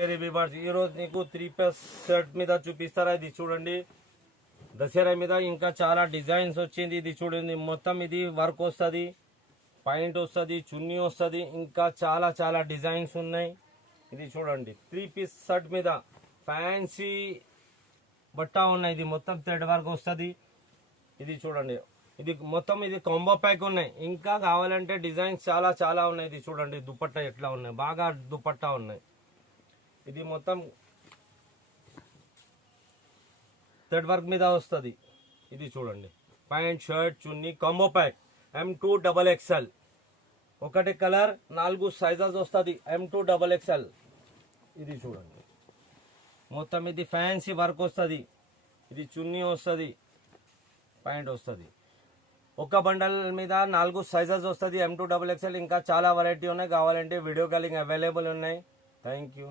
ఈ రోజు నీకు 3 పీస్ షర్ట్ మీద చూపిస్తారా. ఇది చూడండి, దసరా మీద ఇంకా చాలా డిజైన్స్ వచ్చింది. ఇది చూడండి, మొత్తం ఇది వర్క్ వస్తుంది, పాయింట్ వస్తుంది, చున్నీ వస్తుంది, ఇంకా చాలా చాలా డిజైన్స్ ఉన్నాయి. ఇది చూడండి, 3 పీస్ షర్ట్ మీద ఫ్యాన్సీ బట్ట ఉన్నాయి. ఇది మొత్తం థ్రెడ్ వర్క్ వస్తుంది. ఇది చూడండి, ఇది మొత్తం ఇది కాంబో ప్యాక్ ఉన్నాయి. ఇంకా కావాలంటే డిజైన్స్ చాలా చాలా ఉన్నాయి. ఇది చూడండి, దుపట్టా ఎట్లా ఉన్నాయి, బాగా దుపట్టా ఉన్నాయి. ఇది మొత్తం థ్రెడ్ వర్క్ మీద వస్తుంది. ఇది చూడండి, ప్యాంట్ షర్ట్ చున్నీ కాంబో ప్యాక్ M2XXL. ఒకటి కలర్ 4 సైజెస్ వస్తుంది, M2XXL. ఇది చూడండి, మొత్తం ఇది ఫ్యాన్సీ వర్క్ వస్తుంది. ఇది చున్నీ వస్తుంది, ప్యాంట్ వస్తుంది. ఒక బండల్ మీద 4 సైజెస్ వస్తుంది, M2XXL. ఇంకా చాలా వెరైటీ ఉన్నాయి, కావాలంటే వీడియో కాలింగ్ అవైలబుల్ ఉన్నాయి. Thank you.